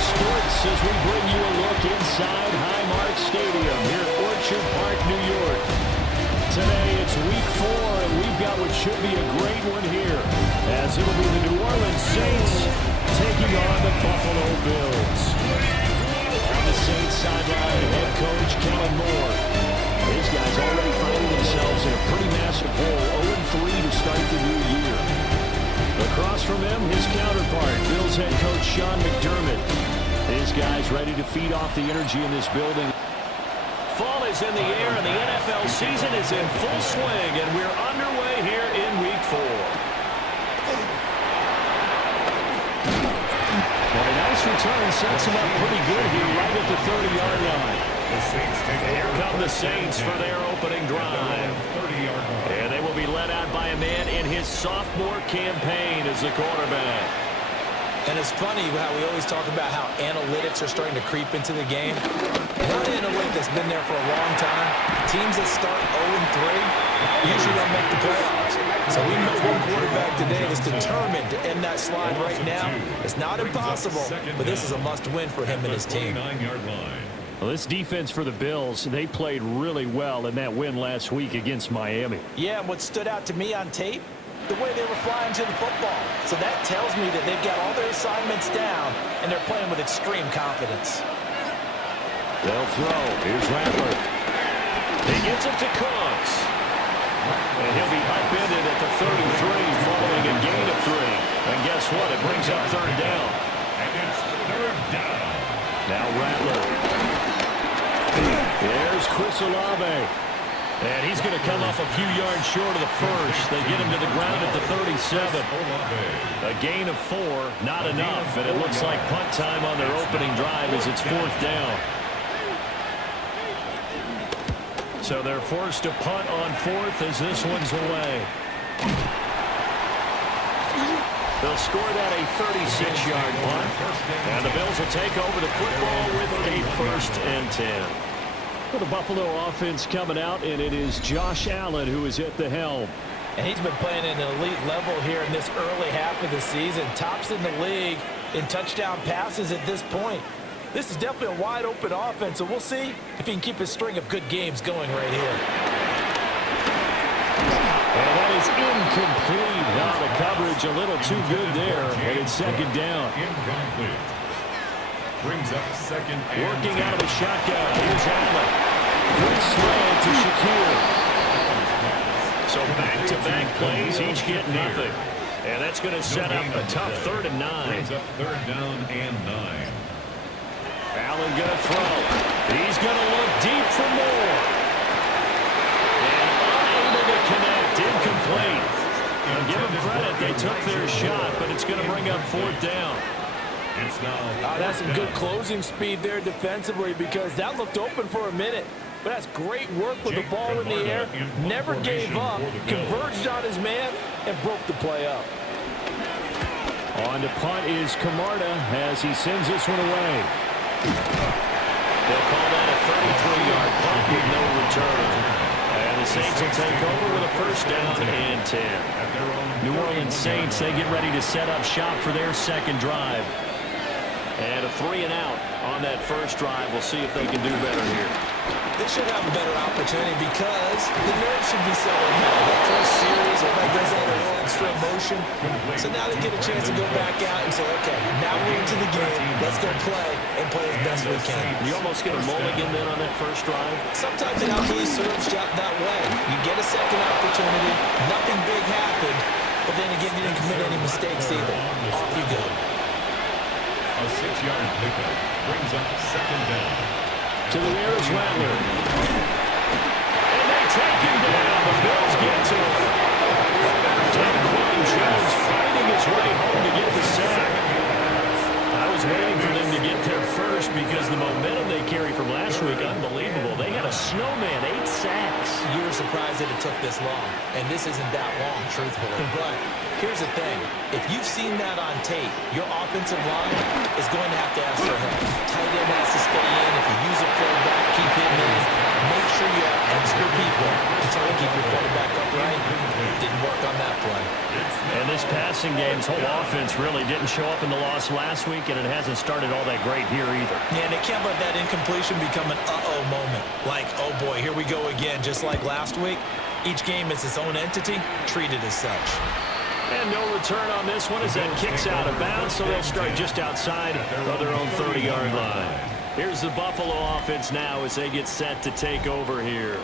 sports as we bring you a look inside Highmark Stadium here at Orchard Park, New York. Today it's week 4, and we've got what should be a great one here, as it'll be the New Orleans Saints taking on the Buffalo Bills. On the Saints sideline, head coach Kellen Moore. These guys already finding themselves in a pretty massive hole, 0-3 to start the new year. Across from him, his counterpart, Bills head coach Sean McDermott. These guys ready to feed off the energy in this building. Fall is in the air, and the NFL season is in full swing, and we're underway here in Week 4. And a nice return sets him up pretty good here, right at the 30-yard line. Here come the Saints for their opening drive. And they will be led out by a man in his sophomore campaign as the quarterback. And it's funny how we always talk about how analytics are starting to creep into the game. One analytic that's been there for a long time, teams that start 0-3 usually don't make the playoffs. So we know one quarterback today that's determined to end that slide right now. It's not impossible, but this is a must-win for him and his team. Well, this defense for the Bills, they played really well in that win last week against Miami. Yeah, and what stood out to me on tape, the way they were flying to the football. So that tells me that they've got all their assignments down, and they're playing with extreme confidence. They'll throw. Here's Rattler. He gets it to Cooks. And he'll be upended at the 33 following a gain of 3. And guess what? It brings up third down. And it's third down. Now Rattler. There's Chris Olave. And he's going to come up a few yards short of the first. They get him to the ground at the 37. A gain of 4, not enough. And it looks like punt time on their opening drive as it's 4th down. So they're forced to punt on 4th as this one's away. They'll score that a 36-yard punt. And the Bills will take over the football with a 1st and 10. Well, the Buffalo offense coming out, and it is Josh Allen who is at the helm. And he's been playing at an elite level here in this early half of the season. Tops in the league in touchdown passes at this point. This is definitely a wide-open offense, so we'll see if he can keep his string of good games going right here. And that is incomplete. Now the coverage a little too good there, and it's 2nd down. Incomplete. Brings up 2nd and Working out of the shotgun. Here's Allen. Good slant to Shakir. So back-to-back plays, each get nothing. And that's going to set up a tough 3rd and 9. Brings up 3rd down and 9. Allen going to throw. He's going to look deep for more. And unable to connect. Incomplete. And give them credit. They took their shot, but it's going to bring up 4th down. That's some good closing speed there defensively, because that looked open for a minute. But that's great work with the ball in the air. Never gave up. Converged on his man and broke the play up. On to punt is Camarda as he sends this one away. They'll call that a 33-yard punt with no return. And the Saints will take over with a 1st down and 10. New Orleans Saints, they get ready to set up shop for their 2nd drive. And a 3 and out on that first drive. We'll see if they can do better here. They should have a better opportunity because the nerves should be settling now. That first series, everybody does that a little extra emotion. So now they get a chance to go back out and say, okay, now we're into the game. Let's go play and play as best we can. You almost get a mulligan then on that first drive. Sometimes it actually serves that way. You get a second opportunity. Nothing big happened. But then again, you didn't commit any mistakes either. Off you go. A 6-yard pickup brings up 2nd down. To the air is Rattler. And they take him down. The Bills get to him. Daquan Jones fighting his way home to get the sack. I was waiting for them to get there first because the momentum they carry from last week, unbelievable. They had a snowman, 8 sacks. You were surprised that it took this long, and this isn't that long, truthfully. But here's the thing. If you've seen that on tape, your offensive line is going to have to ask for help. Tight end has to stay in. If you use a fullback, keep him in. Make sure you have extra people to try to keep your quarterback upright. Didn't work on that play. And this passing game's whole offense really didn't show up in the loss last week, and it hasn't started all that great here either. Yeah, and they can't let that incompletion become an uh-oh moment. Like, oh boy, here we go again, just like last week. Each game is its own entity, treated as such. And no return on this one as that kicks out of bounds, so they'll start just outside of their own 30-yard line. Here's the Buffalo offense now as they get set to take over here.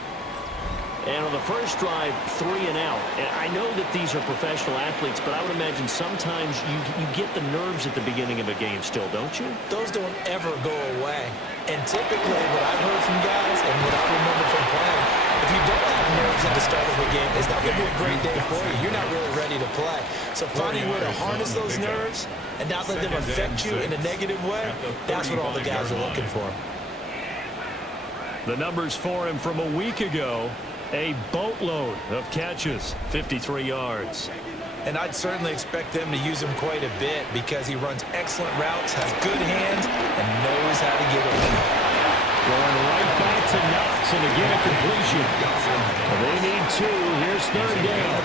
And on the first drive, 3 and out. And I know that these are professional athletes, but I would imagine sometimes you get the nerves at the beginning of a game still, don't you? Those don't ever go away. And typically what I've heard from guys and what I remember from playing, if you don't have nerves at the start of the game, it's not going to be a great day for you. You're not really ready to play. So finding a way to harness those nerves and not let them affect you in a negative way, that's what all the guys are looking for. The numbers for him from a week ago, a boatload of catches, 53 yards. And I'd certainly expect them to use him quite a bit because he runs excellent routes, has good hands, and knows how to get open. Going right back to Knox, and again a completion. They need 2. Here's third down.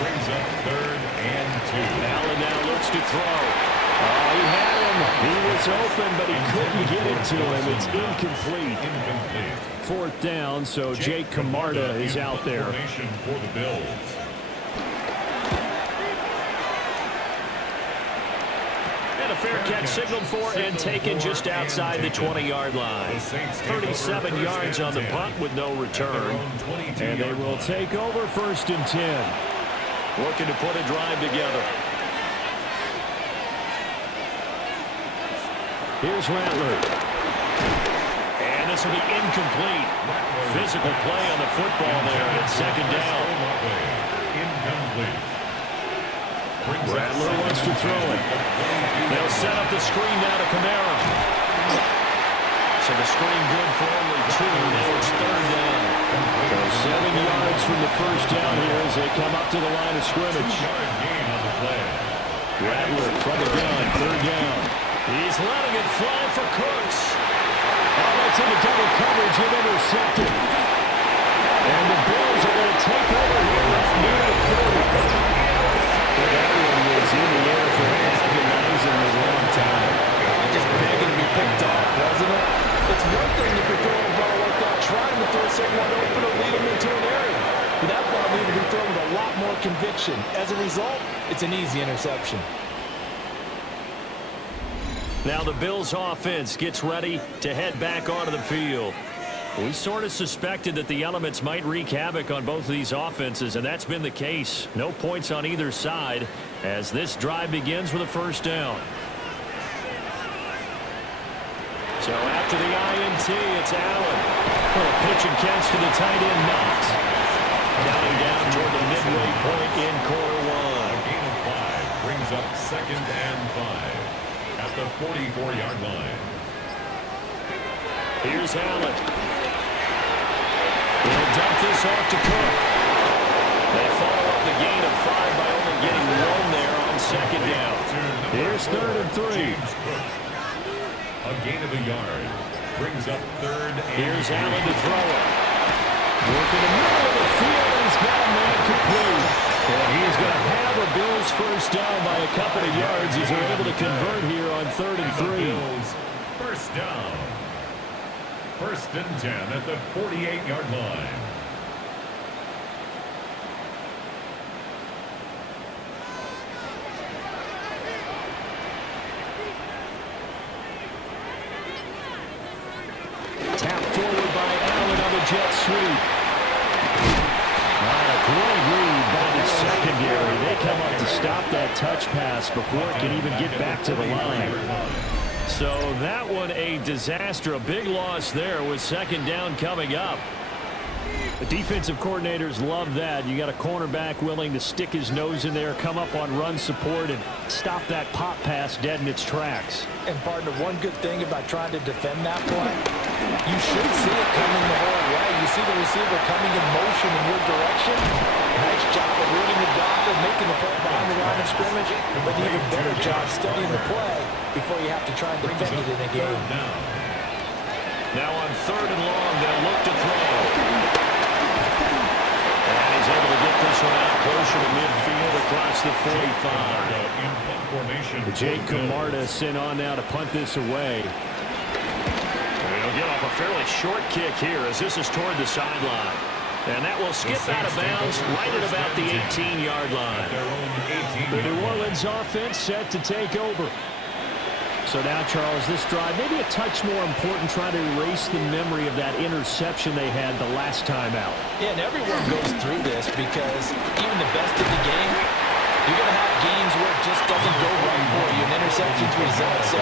Brings up 3rd and 2. Allen now looks to throw. Oh, he had him. He was open, but he couldn't get it to him. It's incomplete. 4th down, so Jake Camarda is out there. For the Bills. And a fair catch signaled for and taken just outside the 20-yard line. 37 yards on the punt with no return. And they will take over 1st and 10. Looking to put a drive together. Here's Rattler. And this will be incomplete. Physical play on the football there, and it's 2nd down. Incomplete. Rattler wants to throw it. They'll set up the screen now to Kamara. So the screen good for only 2. Now it's 3rd down. So 7 yards from the 1st down here as they come up to the line of scrimmage. Rattler from the gun, 3rd down. He's letting it fly for Cooks. Oh, that's into double coverage and intercepted. And the Bills are going to take over here at near the 30. That one was in the air for an agonizingly long time. Just begging to be picked off, wasn't it? It's one thing if you're throwing a ball like that, trying to throw someone open or lead them into an area. But that ball needed to be thrown with a lot more conviction. As a result, it's an easy interception. Now the Bills offense gets ready to head back onto the field. We sort of suspected that the elements might wreak havoc on both of these offenses, and that's been the case. No points on either side as this drive begins with a 1st down. So after the INT, it's Allen. A pitch and catch to the tight end, Knox. Counting down toward the midway point in quarter 1. A gain of 5 brings up 2nd and 5. At the 44-yard line. Here's Allen. He'll dump this off to Cook. They follow up the gain of 5 by only getting 1 there on 2nd down. Here's 3rd and 3. A gain of a yard. Brings up 3rd and Here's Allen to throw it. Working the middle of the field, and he's got a man complete. And he's going to have a Bills 1st down by a couple of yards as they're able to convert here on 3rd and 3. Bills 1st down. 1st and 10 at the 48-yard line. Tapped forward by Allen on the jet sweep. A great read by the secondary. They come up to stop that touch pass before it can even get back to the line. So that one a disaster. A big loss there with 2nd down coming up. The defensive coordinators love that. You got a cornerback willing to stick his nose in there, come up on run support, and stop that pop pass dead in its tracks. And partner, one good thing about trying to defend that play, you should see it coming the whole way. You see the receiver coming in motion in your direction. Nice job of reading the blocker, making the play behind the line of scrimmage, but an even better job studying the play before you have to try and defend it in a game. Now on 3rd and long, they'll look to throw. And he's able to get this one out closer to midfield across the 45. Jake Camarda sent on now to punt this away. He'll get off a fairly short kick here as this is toward the sideline. And that will skip out of bounds right at about the 18-yard line. The New Orleans offense set to take over. So now, Charles, this drive maybe a touch more important, trying to erase the memory of that interception they had the last time out. Yeah, and everyone goes through this because even the best of the game, you're going to have games where it just doesn't go right for you, and interceptions result. So,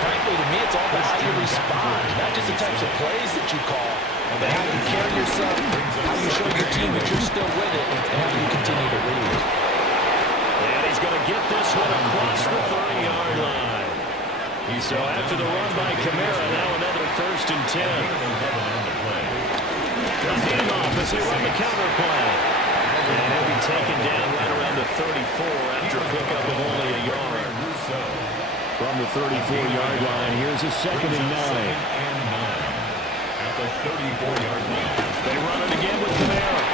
frankly, to me, it's all about how you respond, not just the types of plays that you call, but how you carry yourself, how you show your team that you're still with it, and how you continue to lead. And he's going to get this one across the 30-yard line. So after the run by Kamara, now another 1st and 10. The handoff as they run the counter play. And he'll be taken down right around the 34 after a pickup of only a yard. From the 34-yard line, here's a 2nd and 9. At the 34-yard line. They run it again with Kamara.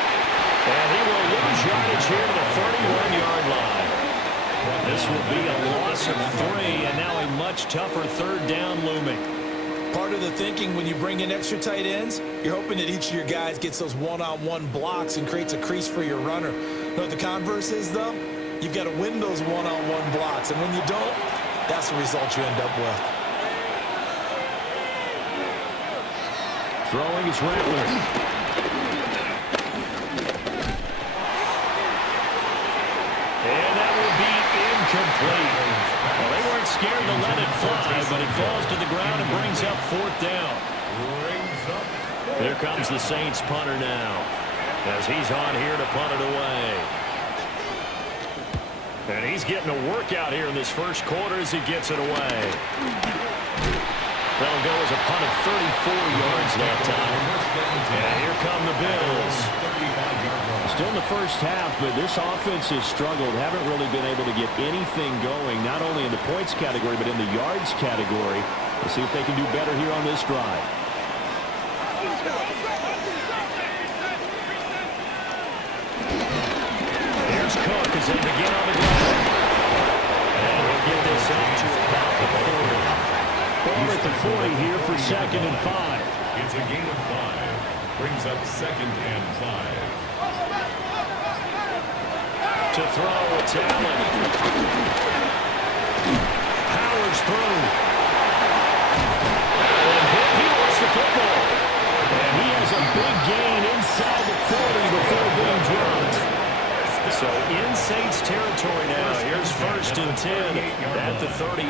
And he will lose yardage here to the 31-yard line. This will be a loss of 3, and now a much tougher 3rd down looming. Part of the thinking when you bring in extra tight ends, you're hoping that each of your guys gets those one-on-one blocks and creates a crease for your runner. You know what the converse is, though? You've got to win those one-on-one blocks, and when you don't, that's the result you end up with. Throwing is Rattler. Complete. Well, they weren't scared to let it fly, but it falls to the ground and brings up 4th down. Here comes the Saints punter now, as he's on here to punt it away. And he's getting a workout here in this first quarter as he gets it away. That'll go as a punt of 34 yards that time. And here come the Bills. Still in the first half, but this offense has struggled. Haven't really been able to get anything going, not only in the points category, but in the yards category. We'll see if they can do better here on this drive. Here's Cook as they begin on the ground. And we'll get this up to about the 40. Ball at the 40 here for 2nd and 5. It's a gain of 5. Brings up 2nd and 5. To throw, it's Allen. Powers through. And he wants the football. And he has a big gain inside the 40 before being dropped. So in Saints territory now. Here's 1st and 10 at the 38.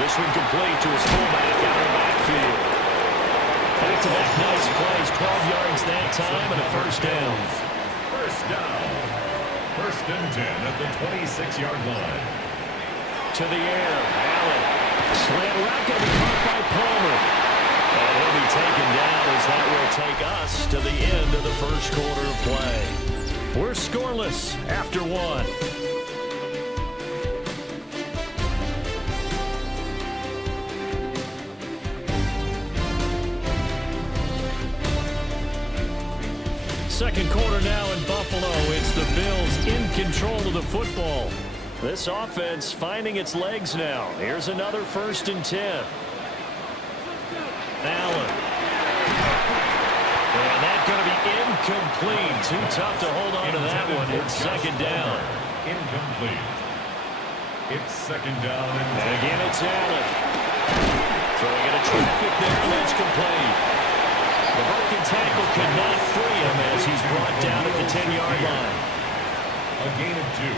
This one complete to his fullback out of the backfield. Back-to-back nice plays, 12 yards that time, and a 1st down. 1st down. 1st and 10 at the 26-yard line. To the air, Allen. Slant route going to be caught by Palmer. And he'll be taken down as that will take us to the end of the first quarter of play. We're scoreless after 1. Second quarter now in Buffalo. It's the Bills in control of the football. This offense finding its legs now. Here's another 1st and 10. Allen. And that's going to be incomplete. Too tough to hold on to that one. It's 2nd down. Incomplete. It's 2nd down. And again, it's Allen. Throwing into traffic there, and that's complete. The broken tackle could not free him as he's brought down at the 10-yard line. A gain of 2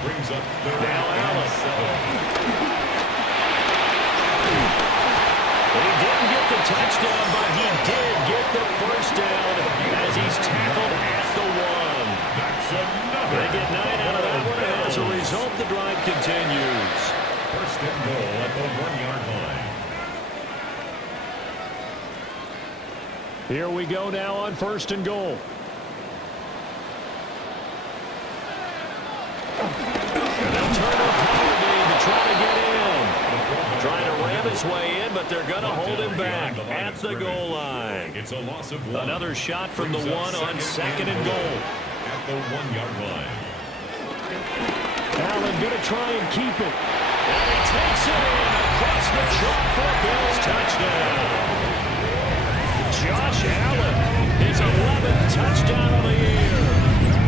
brings up 3rd now and 7. He didn't get the touchdown, but he did get the 1st down as he's tackled at the 1. That's another. They get 9 out of that one, and as a result, the drive continues. 1st and goal at the 1-yard line. Here we go now on 1st and goal. And they'll turn up Holiday to try to get in. Trying to ramp stab his way in, but they're going to hold him back at the goal line. It's a loss of 1. Another shot from the 1 on 2nd and goal. At the 1-yard line. Allen going to try and keep it. And he takes it in across the chalk for a Bills touchdown. Josh Allen, his 11th touchdown of the year.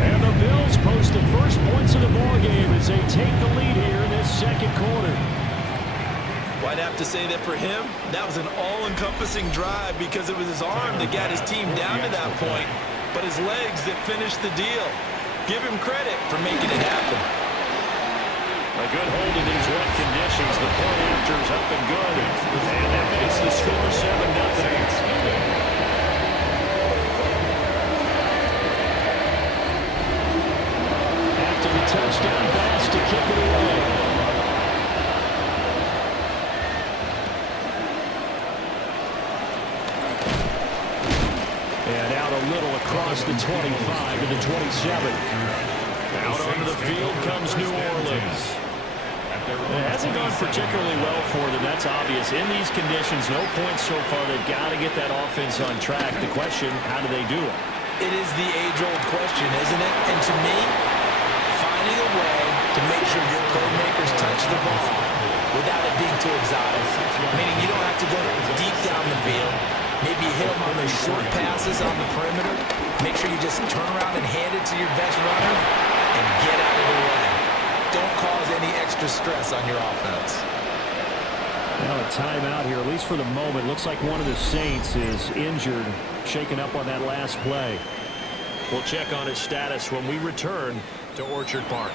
And the Bills post the first points of the ballgame as they take the lead here in this second quarter. Well, I'd have to say that for him, that was an all-encompassing drive because it was his arm that got his team down to that point, but his legs that finished the deal. Give him credit for making it happen. A good hold in these wet conditions. The point after is up and good. And that makes the score 7-0. After the touchdown pass to kick it away. And out a little across the 25 to the 27. Out onto the field comes New Orleans. It hasn't gone particularly well for them, that's obvious. In these conditions, no points so far. They've got to get that offense on track. The question, how do they do it? It is the age-old question, isn't it? And to me, finding a way to make sure your playmakers touch the ball without it being too exotic. Meaning you don't have to go deep down the field. Maybe hit them on those short passes on the perimeter. Make sure you just turn around and hand it to your best runner and get out of the way. Don't cause any extra stress on your offense. Well, a timeout here, at least for the moment. Looks like one of the Saints is injured, shaken up on that last play. We'll check on his status when we return to Orchard Park.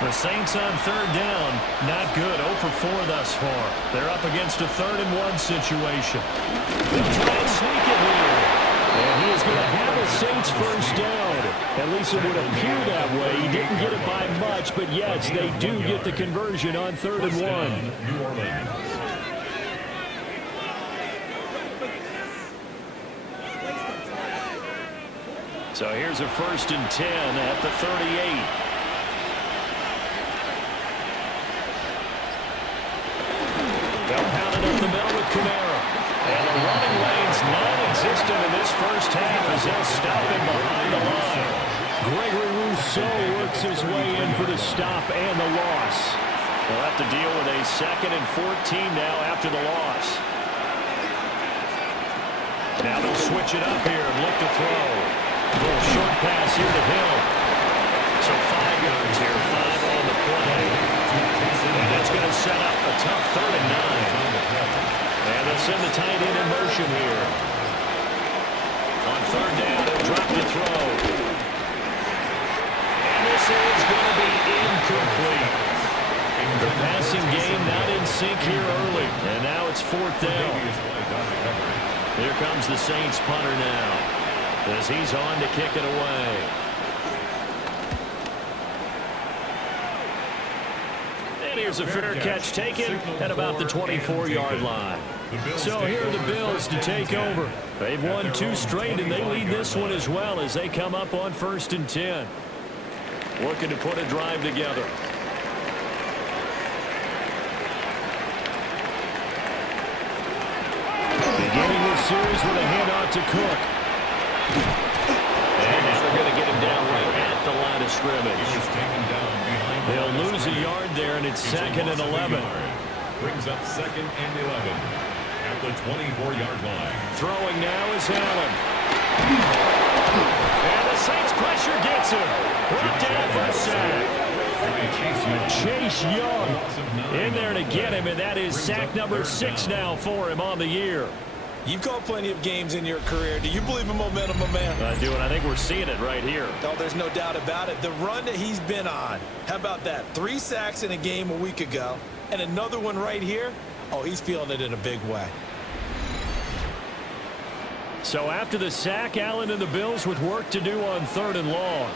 The Saints on third down, not good. 0 for 4 thus far. They're up against a 3rd-and-1 situation. They'll try and sneak it here. And he is going to have a Saints first down. At least it would appear that way. He didn't get it by much, but yes, they do get the conversion on 3rd and 1. New Orleans. So here's a 1st and 10 at the 38. They'll pound it up the middle with Kamara. And the running lane's non-existent in this first half as they'll stop him behind the line. Gregory Rousseau works his way in for the stop and the loss. They'll have to deal with a 2nd and 14 now after the loss. Now they'll switch it up here and look to throw. A little short pass here to Hill. So 5 yards here, 5 on the play. And that's going to set up a tough 3rd and 9. And they'll send the tight end in motion here. On 3rd down, he'll drop the throw. And this is going to be incomplete. The passing game not in sync here early. And now it's 4th down. Here comes the Saints punter now, as he's on to kick it away. And here's a fair catch taken at about the 24-yard line. So here are the Bills to take over. They've won 2 straight, and they lead this one as well as they come up on 1st and 10. Looking to put a drive together. Beginning this series with a handoff to Cook. And now they're going to get him down right at the line of scrimmage. They'll lose a yard there, and it's 2nd and 11. Brings up 2nd and 11 at the 24-yard line. Throwing now is Allen. And the Saints pressure gets him. Brought down for a sack. Chase Young in there to get him, and that is sack number 6 now for him on the year. You've called plenty of games in your career. Do you believe in momentum, my man? I do, and I think we're seeing it right here. Oh, there's no doubt about it. The run that he's been on, how about that? 3 sacks in a game a week ago, and another one right here. Oh, he's feeling it in a big way. So after the sack, Allen and the Bills with work to do on 3rd and long.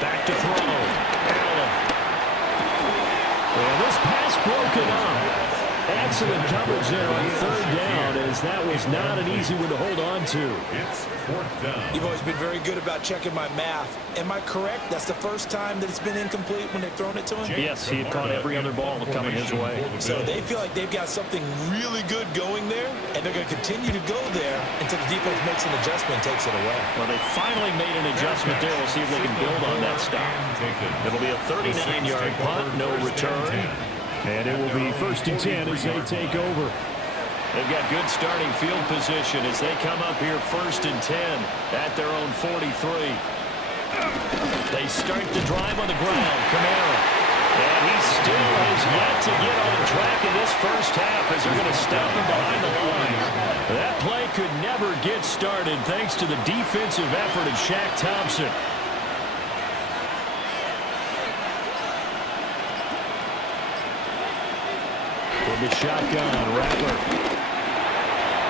Back to throw. Allen. And this pass broken up. excellent coverage there on third down, as that was not an easy one to hold on to. It's fourth down. You've always been very good about checking my math. Am I correct? That's the first time that it's been incomplete when they've thrown it to him? Yes, he had caught every other ball coming his way. So they feel like they've got something really good going there, and they're going to continue to go there until the defense makes an adjustment and takes it away. Well, they finally made an adjustment there. We'll see if they can build on that stop. It'll be a 39-yard punt, no return. And it will be 1st and 10 as they take over. They've got good starting field position as they come up here 1st and 10 at their own 43. They start the drive on the ground. Kamara. And he still has yet to get on track in this first half as they're going to stop him behind the line. That play could never get started thanks to the defensive effort of Shaq Thompson. From the shotgun, Rattler.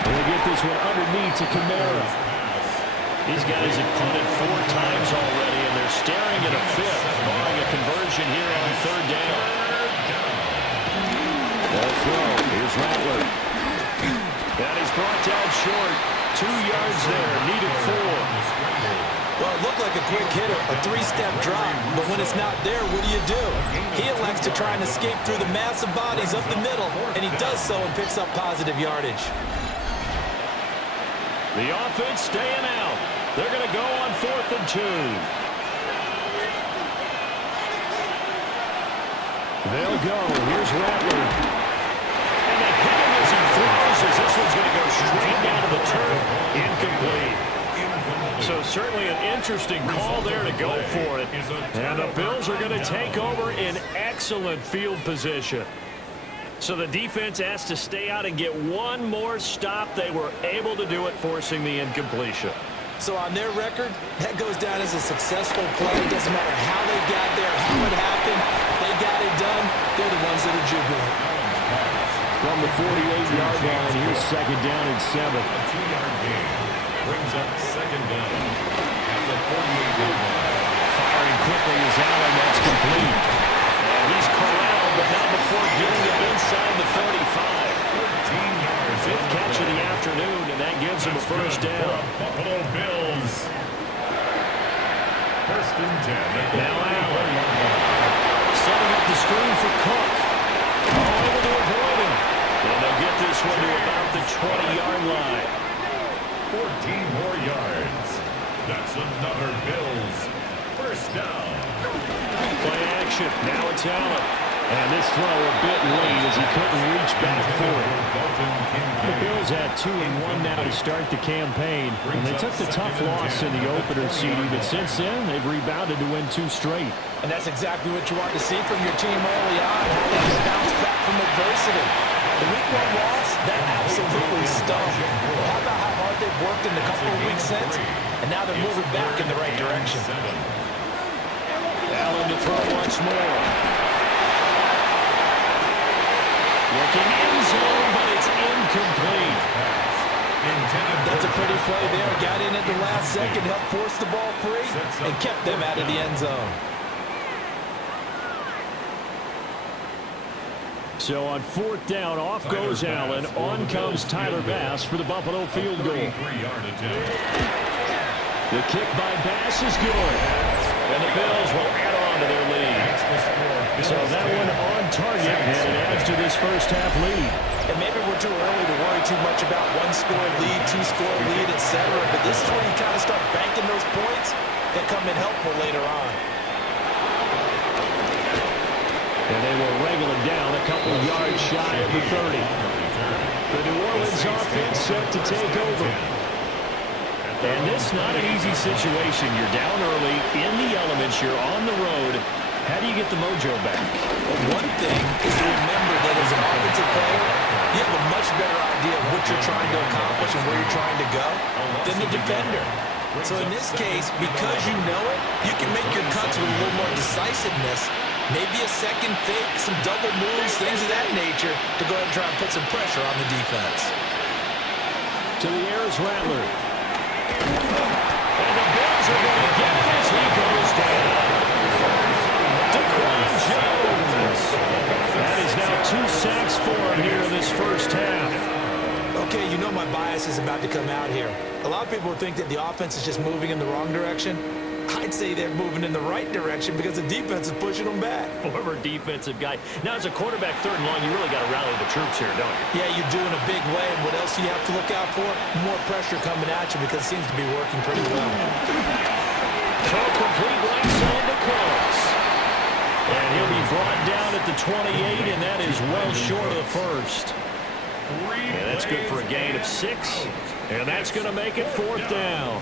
They'll get this one underneath to Kamara. These guys have punted 4 times already, and they're staring at a 5th, barring a conversion here on 3rd down. Ball throw. Here's Rattler. And he's brought down short. 2 yards there. Needed 4. Well, it looked like a quick hitter, a 3-step drop, but when it's not there, what do? He elects to try and escape through the massive bodies up the middle, and he does so and picks up positive yardage. The offense staying out. They're going to go on 4th and 2. They'll go. Here's Rattler. And they hit him as he throws, as this one's going to go straight down to the turf. Incomplete. So certainly an interesting call there to go for it. And the Bills are going to take over in excellent field position. So the defense has to stay out and get one more stop. They were able to do it, forcing the incompletion. So on their record, that goes down as a successful play. It doesn't matter how they got there, how it happened. They got it done. They're the ones that are jubilant. From the 48-yard line, here's 2nd down and 7. A 2-yard gain brings up 2nd down at the 48-yard line. Firing quickly is Allen. That's complete. And he's corralled, but not before getting it inside the 35. 14 yards. 5th catch of the afternoon, and that gives him a 1st down. Buffalo Bills. 1st and 10. Now Allen. Setting up the screen for Cook. Able to avoid him. And they'll get this one to about the 20-yard line. 14 more yards. That's another Bills 1st down. Play action. Now it's Allen. And this throw a bit late as he couldn't reach back for it. The Bills had 2-1 now to start the campaign. And they took the tough loss in the opener, CD, but since then they've rebounded to win 2 straight. And that's exactly what you want to see from your team early on, how they can bounce back from adversity. The week 1 loss, that absolutely stung. But how about how hard they've worked in the couple of weeks since? And now they're moving back in the right direction. Allen to throw once more. Looking in zone, but it's incomplete. That's a pretty play there. Got in at the last second, helped force the ball free, and kept them out of the end zone. So on 4th down, off goes Allen. On comes Tyler Bass for the Buffalo field goal. The kick by Bass is good. And the Bills will add on to their lead. So that one on target, and it adds to this first half lead. And maybe we're too early to worry too much about 1-score lead, 2-score lead, etc. But this is where you kind of start banking those points that come in helpful later on. And they will wrangle him down a couple of yards shy of the 30. The New Orleans offense set to take over. And this is not an easy situation. You're down early, in the elements, you're on the road. How do you get the mojo back? Well, one thing is to remember that as an offensive player, you have a much better idea of what you're trying to accomplish and where you're trying to go than the defender. So in this case, because you know it, you can make your cuts with a little more decisiveness. Maybe a second fake, some double moves, things of that nature to go ahead and try and put some pressure on the defense. To the air is Rattler. And the Bills are going to get it as he goes down. That is now 2 sacks for him here in this is about to come out here. A lot of people think that the offense is just moving in the wrong direction. I'd say they're moving in the right direction because the defense is pushing them back. Former defensive guy. Now, as a quarterback, third and long, you really got to rally the troops here, don't you? Yeah, you do in a big way. And what else do you have to look out for? More pressure coming at you because it seems to be working pretty well. Throw complete right side to Close. And he'll be brought down at the 28, and that is well short of the first. And that's good for a gain of 6. And that's going to make it 4th down.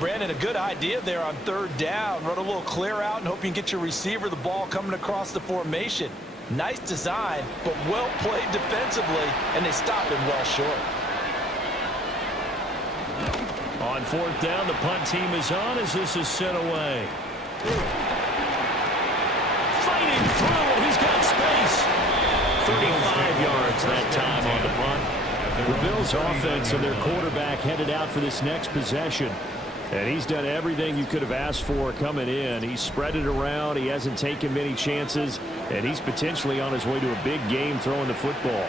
Brandon, a good idea there on 3rd down. Run a little clear out and hope you can get your receiver the ball coming across the formation. Nice design, but well played defensively, and they stop him well short. On 4th down, the punt team is on as this is sent away. Fighting through, and he's got space. 35 yards that time on the punt. The Bills' offense and their quarterback headed out for this next possession. And he's done everything you could have asked for coming in. He's spread it around. He hasn't taken many chances. And he's potentially on his way to a big game throwing the football.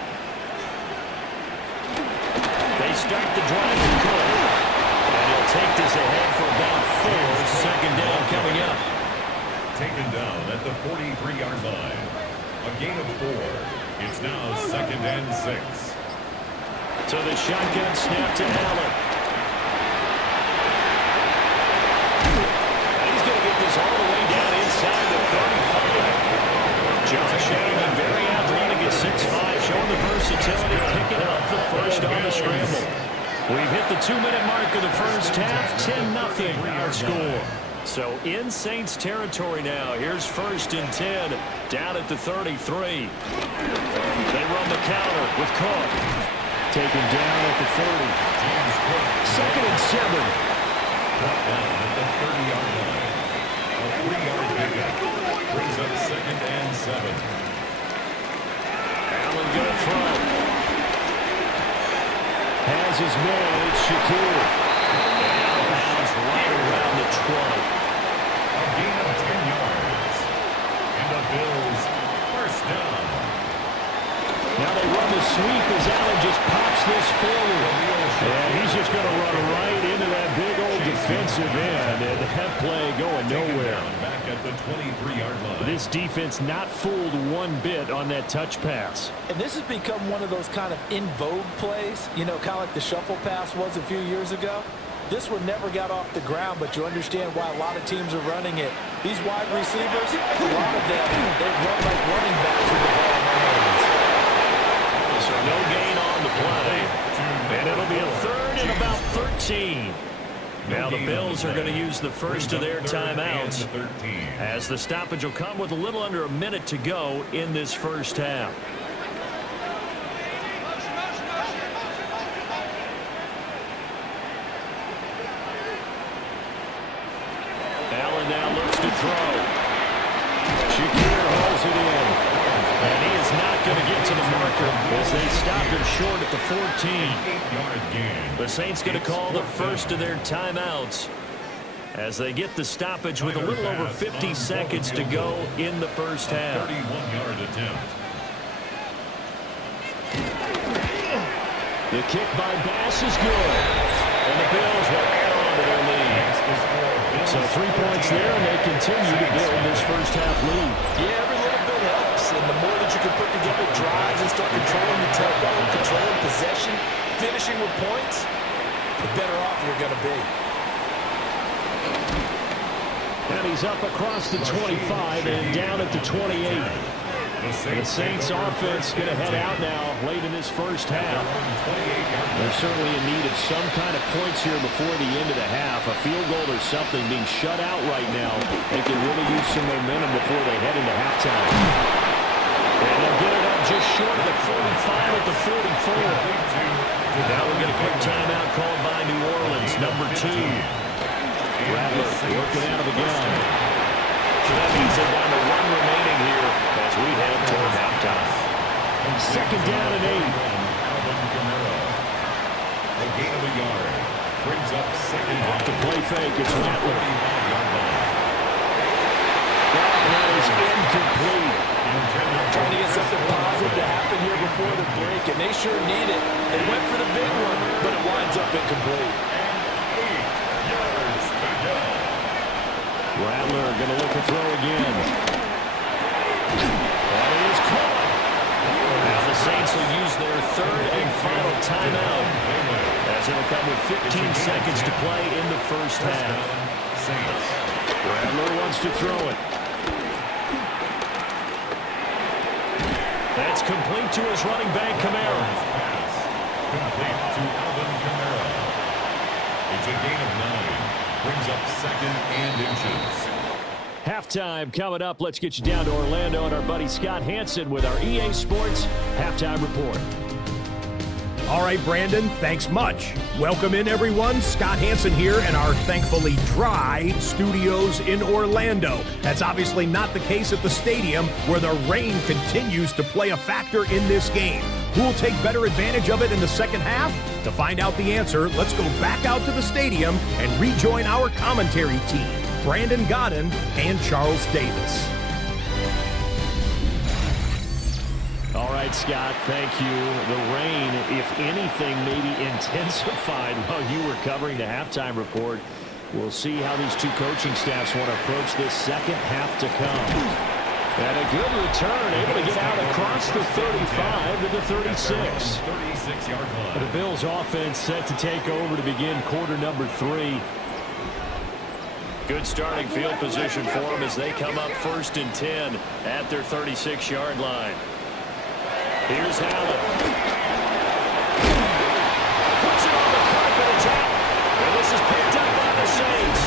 They start the drive with Cook. And he'll take this ahead for about 4. 2nd down coming up. Taken down at the 43-yard line. A gain of 4. It's now 2nd and 6. So the shotgun snap to Allen. All the way down inside the 35. Josh Allen, very athletic at 6'5", showing the versatility, picking up the first on the scramble. We've hit the 2-minute mark of the first half, 10-0 our score. So in Saints territory now. Here's 1st and 10 down at the 33. They run the counter with Cook. Taken down at the 30. 2nd and 7. Brought down at the 30-yard line. A 3-yard pickup brings up 2nd and 7. Allen gonna throw. Has his man. It's Shakir. Out of bounds right around the 20. A gain of 10 yards. And the Bills first down. Now they run the sweep as Allen just pops this forward. And he's just going to run right into that big old defensive end. And that play going nowhere. Back at the 23-yard line. This defense not fooled one bit on that touch pass. And this has become one of those kind of in vogue plays, you know, kind of like the shuffle pass was a few years ago. This one never got off the ground, but you understand why a lot of teams are running it. These wide receivers, a lot of them, they run like running backs with the ball in their hands. So no gain on the play. And it'll be a 3rd and about 13. Now the Bills are going to use the first of their timeouts as the stoppage will come with a little under a minute to go in this first half. Allen now looks to throw. Shakir holds it in. And he is not going to get to the marker as they stop him short at the 14. The Saints going to call the first of their timeouts as they get the stoppage with a little over 50 seconds to go in the first half. 31-yard attempt. The kick by Bass is good. And the Bills will add on to their lead. So 3 points there, and they continue to build this first half lead. Yeah, every little bit helps, and the more that you can put together drives and start controlling the tempo, controlling possession, finishing with points, the better off you're going to be. And he's up across the 25 and down at the 28. The Saints offense going to head out now late in this first half. They're certainly in need of some kind of points here before the end of the half. A field goal or something being shut out right now. They can really use some momentum before they head into halftime. And they'll get it up just short of the 45 at the 44. Now we'll get a quick timeout called by New Orleans, number 2. Rattler working out of the gun. That means they're down to 1 remaining here as we head toward halftime. 2nd down and 8. A gain of a yard brings up 2nd. Off the play fake, it's Rattler. That is incomplete. Trying to get something positive to happen here before the break, and they sure need it. They went for the big one, but it winds up incomplete. 8 yards to go. Rattler going to look to throw again. That is caught. Now the Saints will use their third and final timeout, as it'll come with 15 seconds to play in the first half. Rattler wants to throw it. That's complete to his running back, Kamara. Complete to Alvin Kamara. It's a gain of 9. Brings up 2nd and inches. Halftime coming up. Let's get you down to Orlando and our buddy Scott Hansen with our EA Sports Halftime Report. All right, Brandon, thanks much. Welcome in, everyone. Scott Hansen here in our thankfully dry studios in Orlando. That's obviously not the case at the stadium, where the rain continues to play a factor in this game. Who will take better advantage of it in the second half? To find out the answer, let's go back out to the stadium and rejoin our commentary team, Brandon Godden and Charles Davis. All right, Scott, thank you. The rain, if anything, maybe intensified while you were covering the halftime report. We'll see how these two coaching staffs want to approach this second half to come. And a good return, able to get out across the 35 to the 36. 36-yard line. The Bills offense set to take over to begin quarter number 3. Good starting field position for them as they come up 1st and 10 at their 36-yard line. Here's Allen. Puts it on the carpet, it's out. And this is picked up by the Saints.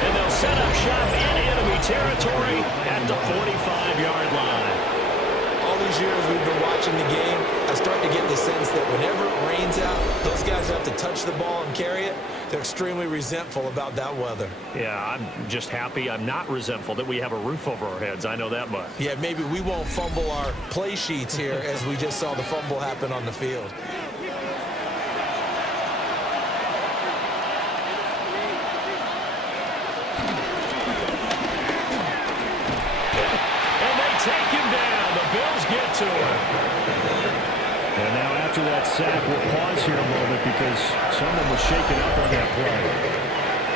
And they'll set up shop in enemy territory at the 45-yard line. All these years we've been watching the game, I start to get the sense that whenever it rains out, those guys have to touch the ball and carry it. They're extremely resentful about that weather. Yeah, I'm just happy. I'm not resentful that we have a roof over our heads. I know that much. Yeah, maybe we won't fumble our play sheets here as we just saw the fumble happen on the field. And they take him down. The Bills get to him. And now after that sack, we'll pause here a moment because someone was shaken up on that play.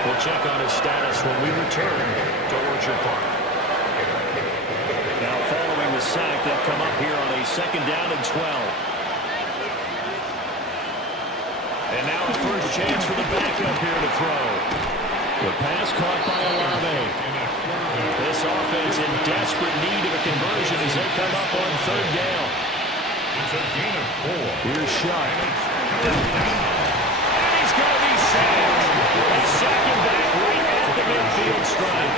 We'll check on his status when we return to Orchard Park. Now following the sack, they'll come up here on a 2nd down and 12. And now a first chance for the backup here to throw. The pass caught by Olave. This offense in desperate need of a conversion as they come up on 3rd down. It's a gain of 4. Here's Sharp. And he's going to be sacked. A second back right at the midfield stripe.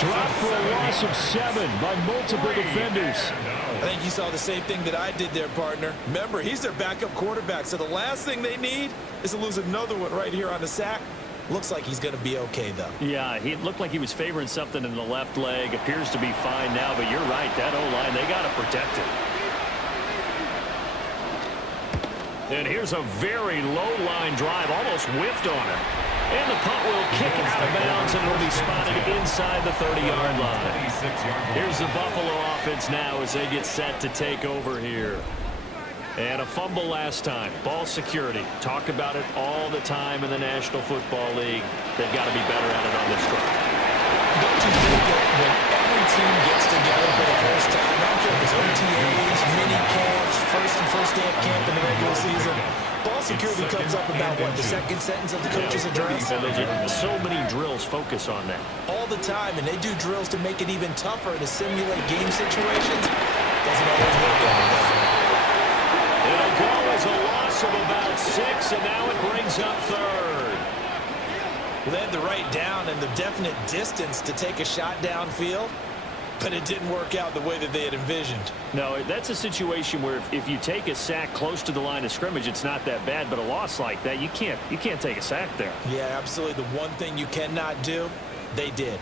Dropped for a loss of 7 by multiple defenders. I think you saw the same thing that I did there, partner. Remember, he's their backup quarterback, so the last thing they need is to lose another one right here on the sack. Looks like he's going to be okay, though. Yeah, he looked like he was favoring something in the left leg. Appears to be fine now, but you're right. That O-line, they got to protect it. And here's a very low-line drive, almost whiffed on it. And the punt will kick it out of bounds, and it'll be spotted inside the 30-yard line. Here's the Buffalo offense now as they get set to take over here. And a fumble last time. Ball security. Talk about it all the time in the National Football League. They've got to be better at it on this drive. Don't you think that when every team gets together for the first time, I don't care if it's OTAs, mini camps, first day of camp in the regular season, ball security comes up about, what, the second sentence of the coach's address? And so many drills focus on that. All the time, and they do drills to make it even tougher to simulate game situations. Doesn't always work out. It'll go as a loss of about 6, and now it brings up 3rd. Well, they had the right down and the definite distance to take a shot downfield, but it didn't work out the way that they had envisioned. No, that's a situation where if you take a sack close to the line of scrimmage, it's not that bad, but a loss like that, you can't take a sack there. Yeah, absolutely. The one thing you cannot do, they did.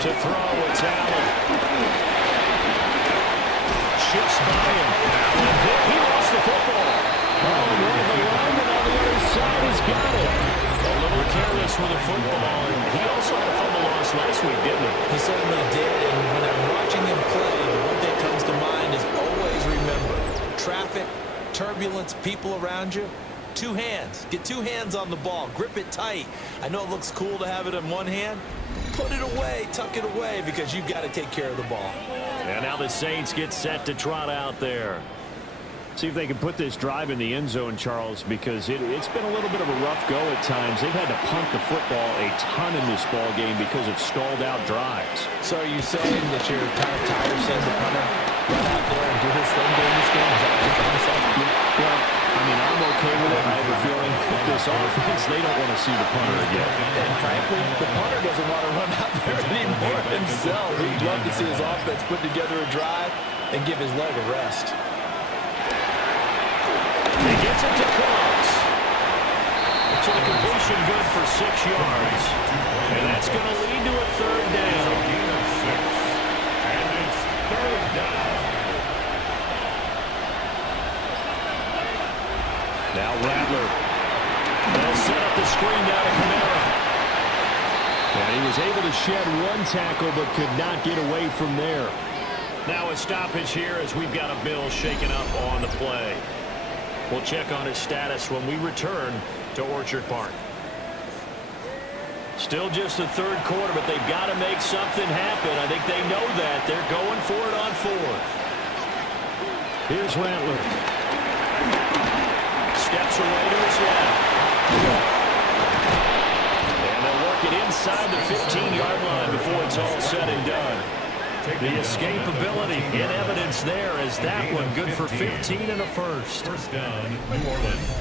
To throw, it's Allen. Shifts by him. He lost the football. Oh, no, the lineman on the other side has got it. A little careless with the football, and he also had a fumble loss last week, didn't he? He certainly did, and when I'm watching him play, the one thing that comes to mind is always remember, traffic, turbulence, people around you, two hands. Get two hands on the ball. Grip it tight. I know it looks cool to have it in one hand. Put it away, tuck it away, because you've got to take care of the ball. And now the Saints get set to trot out there. See if they can put this drive in the end zone, Charles, because it's been a little bit of a rough go at times. They've had to punt the football a ton in this ball game because of stalled out drives. So are you saying that you're kind of tired of seeing the punter run out there and do his thing during this game? Is that what you're trying to say? Well, I mean, I'm okay with it. I have a feeling that this offense, they don't want to see the punter again. And frankly, the punter doesn't want to run out there anymore himself. He'd love to see his offense put together a drive and give his leg a rest. He gets it to close. So the completion good for 6 yards. And that's going to lead to a third down. And it's third down. Now Rattler. They'll set up the screen down to Kamara. And he was able to shed one tackle but could not get away from there. Now a stoppage here as we've got a Bill shaken up on the play. We'll check on his status when we return to Orchard Park. Still just the third quarter, but they've got to make something happen. I think they know that. They're going for it on fourth. Here's Rattler. Steps away to his left. And they'll work it inside the 15-yard line before it's all said and done. The escapability in evidence there as that one good for 15 and a first. First down, New Orleans.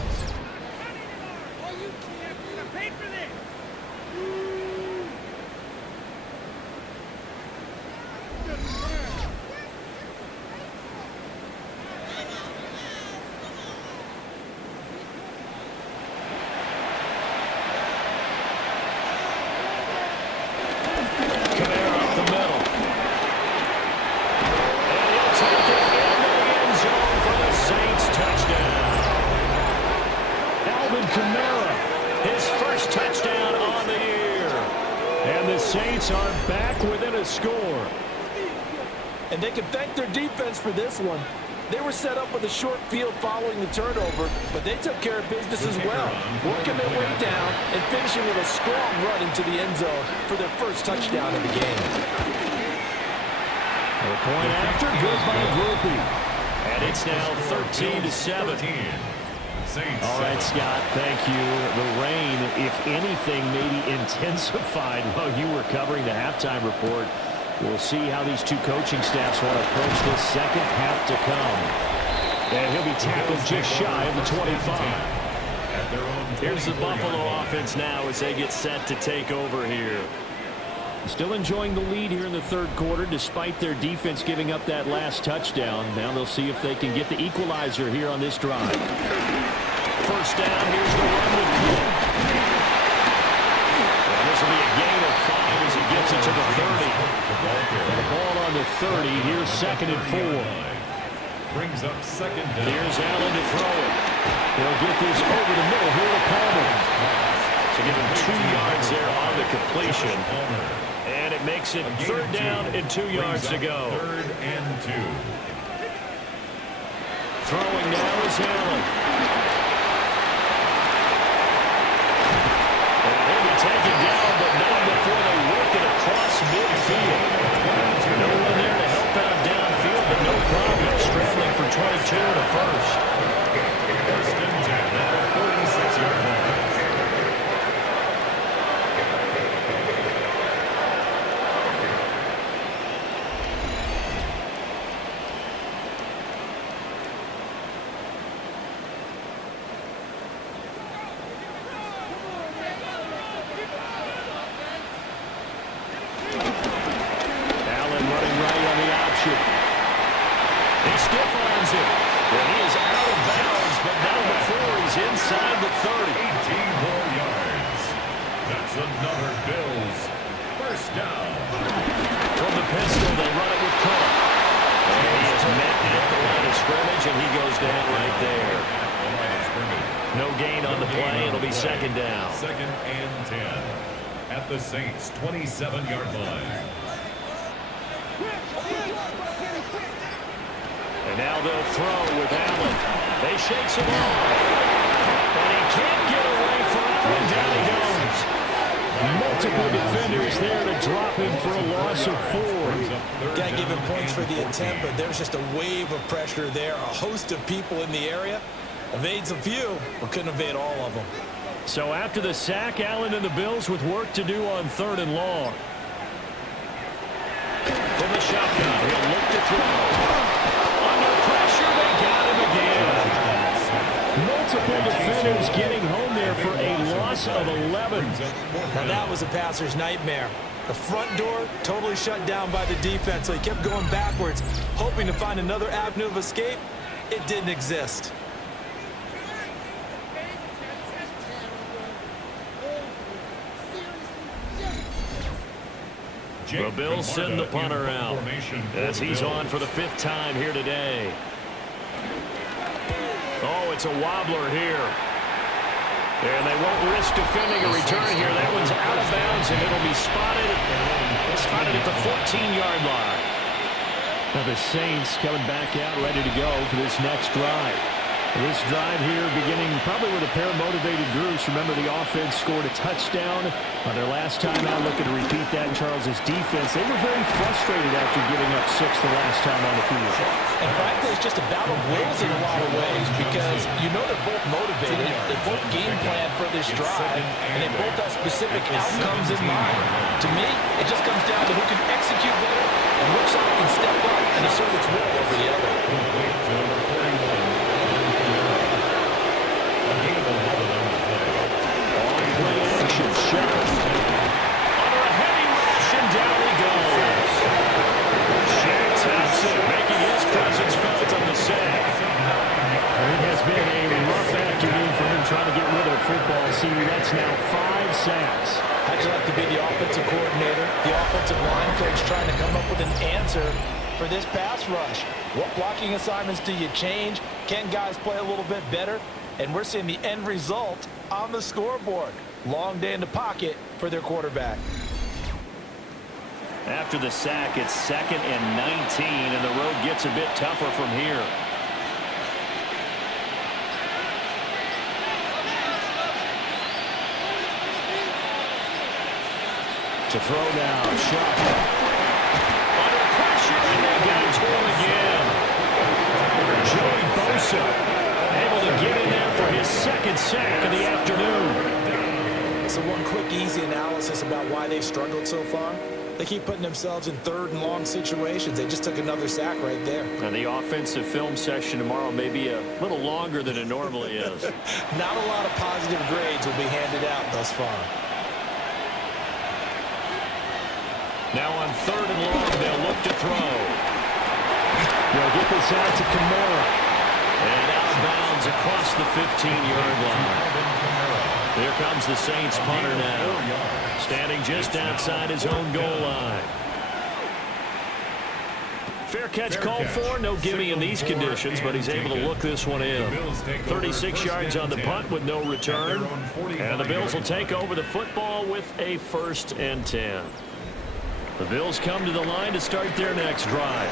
Saints are back within a score. And they can thank their defense for this one. They were set up with a short field following the turnover, but they took care of business as well, working their way down and finishing with a strong run into the end zone for their first touchdown of the game. The point after, good by Groupie. And it's now 13-7. All right, Scott, thank you. The rain, if anything, maybe intensified while you were covering the halftime report. We'll see how these two coaching staffs want to approach this second half to come. And he'll be tackled just shy of the 25. Here's the Buffalo offense now as they get set to take over here. Still enjoying the lead here in the third quarter despite their defense giving up that last touchdown. Now they'll see if they can get the equalizer here on this drive. First down, here's the run with Cook. And this will be a gain of 5 as he gets it to the 30. The ball on the 30. Here's 2nd and 4. Brings up second down. Here's Allen to throw it. They'll get this over the middle here to Palmer. So give him 2 yards there on the completion. And it makes it third down and 2 yards to go. Third and 2. Throwing now is Allen. Taken down, but not before they work it across midfield. No one there to help out downfield, but no problem scrambling for 22 and a first. First and 10 at the 46-yard line. Inside the 30. 18 more yards. That's another Bills first down. From the pistol, they run it with Cook. And he is met at the line of scrimmage, and he goes down right there. No gain on the play. It'll be second down. Second and 10 at the Saints' 27-yard line. And now they'll throw with Allen. They shakes him off. And he can't get away forever, and down he goes. Multiple defenders there to drop him for a loss of 4. Got to give him points for the attempt, but there's just a wave of pressure there. A host of people in the area. Evades a few, but couldn't evade all of them. So after the sack, Allen and the Bills with work to do on 3rd and long. From the shotgun, he'll look to throw. Under pressure, they got him again. Multiple defenders getting home there for a loss of 11. Now that was a passer's nightmare. The front door totally shut down by the defense, so he kept going backwards, hoping to find another avenue of escape. It didn't exist. The Bills send the punter out as he's on for the 5th time here today. Oh, it's a wobbler here. And they won't risk defending a return here. That one's out of bounds, and it'll be spotted at the 14-yard line. Now the Saints coming back out ready to go for this next drive. This drive here beginning probably with a pair of motivated groups. Remember, the offense scored a touchdown on their last time out. Looking to repeat that in Charles's defense. They were very frustrated after giving up 6 the last time on the field. And frankly, it's just a battle of wills in a lot of ways because you know they're both motivated. They both game plan for this drive, and they both have specific outcomes in mind. To me, it just comes down to who can execute better and which side can step up and assert its will over the other. Shot. Under a heavy rush, and down he goes. Shaq Thompson making his presence felt on the sack. It has been a rough afternoon for him trying to get rid of the football. See, that's now 5 sacks. How'd you like to be the offensive coordinator, the offensive line coach trying to come up with an answer for this pass rush? What blocking assignments do you change? Can guys play a little bit better? And we're seeing the end result on the scoreboard. Long day in the pocket for their quarterback. After the sack, it's 2nd and 19, and the road gets a bit tougher from here. To throw now, shot. Under pressure, and they got it to him again. Joey Bosa able to get in there for his 2nd sack of the afternoon. So one quick, easy analysis about why they've struggled so far. They keep putting themselves in 3rd and long situations. They just took another sack right there. And the offensive film session tomorrow may be a little longer than it normally is. Not a lot of positive grades will be handed out thus far. Now on 3rd and long, they'll look to throw. They'll get this out to Kamara. And out of bounds across the 15-yard line. Here comes the Saints punter now, standing just outside his own goal line. Fair catch called for, no gimme in these conditions, but he's able to look this one in. 36 yards on the punt with no return, and the Bills will take over the football with a 1st and 10. The Bills come to the line to start their next drive.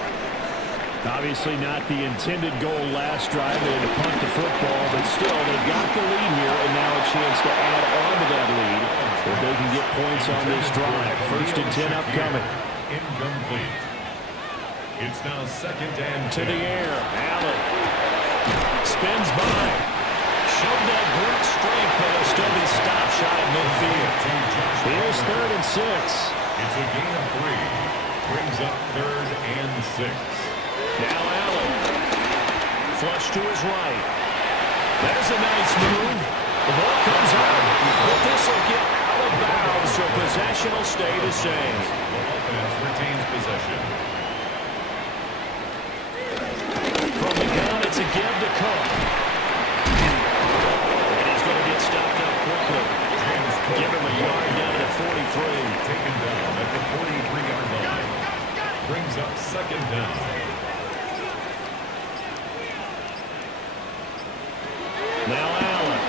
Obviously not the intended goal last drive. They had to punt the football, but still, they've got the lead here, and now a chance to add on to that lead so they can get points on this drive. 1st and 10 upcoming. Incomplete. It's now 2nd and 10. To the air, Allen spins by. Showed that brute strength, but he'll still be stopped shy of midfield. Here's 3rd and 6. It's a gain of 3. Brings up 3rd and 6. Now Allen, flush to his right. There's a nice move. The ball comes out, but this will get out of bounds, so possession will stay the same. The offense retains possession. From the gun, it's a give to Cook. And he's going to get stopped up quickly. Give him a yard down to the 43. Taken down at the 43-yard line. Brings up 2nd down. Now Allen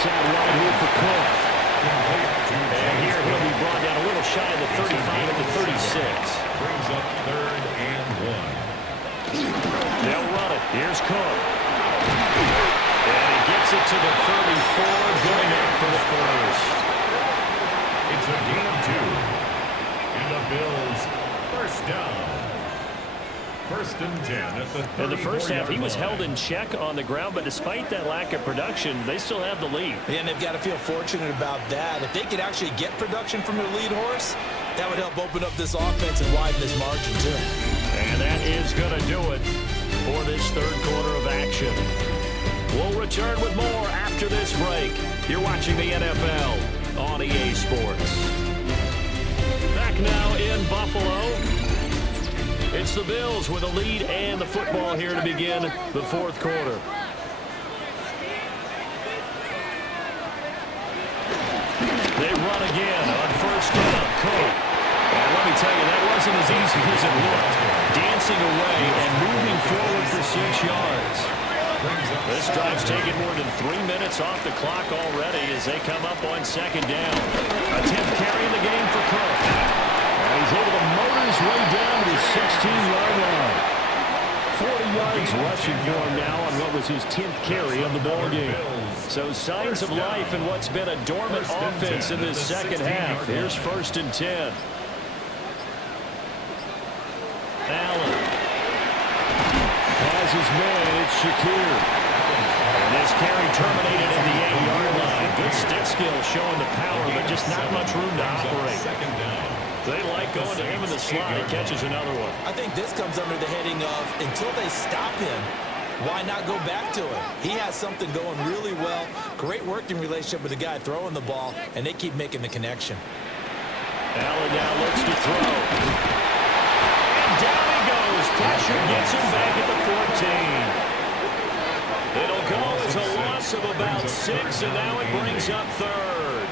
outside wide here for Cook. And here he'll be brought down a little shy of the 35 at the 36. Brings up 3rd and 1. They'll run it. Here's Cook. And he gets it to the 34, going up for the first. It's a gain of 2. And the Bills first down. 1st and 10 at the 34-yard In the first half, he was line. held in check on the ground, but despite that lack of production, they still have the lead. And they've got to feel fortunate about that. If they could actually get production from their lead horse, that would help open up this offense and widen this margin, too. And that is going to do it for this 3rd quarter of action. We'll return with more after this break. You're watching the NFL on EA Sports. Back now in Buffalo. It's the Bills with a lead and the football here to begin the 4th quarter. They run again on 1st down. Cook. And let me tell you, that wasn't as easy as it looked. Dancing away and moving forward for 6 yards. This drive's taken more than 3 minutes off the clock already as they come up on 2nd down. A 10th carry in the game for Cook. And he's able to motor his way down to the 16-yard line. 40 yards rushing for him now on what was his 10th carry of the ball game. So signs of life in what's been a dormant offense in this 2nd half. Here's 1st and 10. Allen has his man. It's Shakir. And this carry terminated at the 8-yard line. Good stick skill showing the power, but just not much room to operate. 2nd down. They like going to him in the slot. He catches another one. I think this comes under the heading of until they stop him, why not go back to him? He has something going really well. Great working relationship with the guy throwing the ball, and they keep making the connection. Allen now looks to throw. And down he goes. Pressure gets him back at the 14. It'll go as a loss of about 6, and now it brings up 3rd.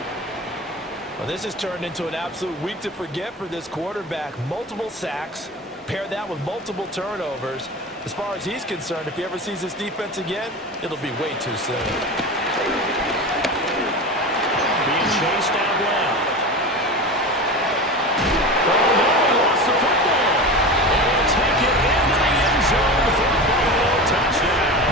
Well, this has turned into an absolute week to forget for this quarterback. Multiple sacks, pair that with multiple turnovers. As far as he's concerned, if he ever sees this defense again, it'll be way too soon. Being chased out left. Oh, no, he lost the football. And he'll take it into the end zone for a Buffalo touchdown.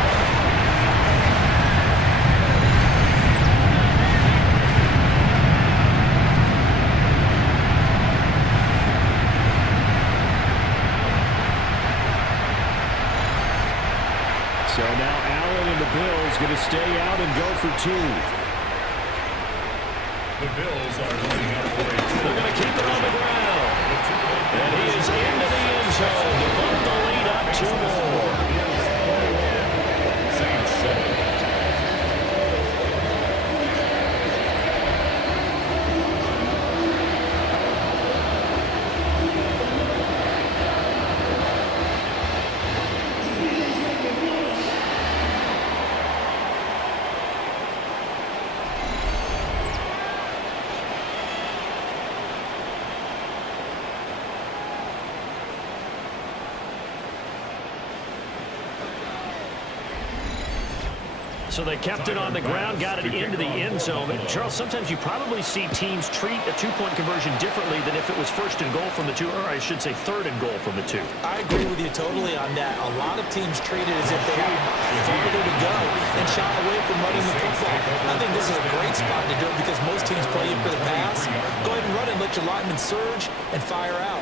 So now Allen and the Bills going to stay out and go for 2. The Bills are lining up for a They're going to keep it on the ground. And he is into the end zone to bump the lead up 2 more. Saints 7. So they kept it on the ground, got it into the end zone. But Charles, sometimes you probably see teams treat a 2-point conversion differently than if it was 1st and goal from the 2, or I should say 3rd and goal from the 2. I agree with you totally on that. A lot of teams treat it as if they have farther to go and shy away from running the football. I think this is a great spot to do it because most teams play you for the pass. Go ahead and run it, let your linemen surge, and fire out.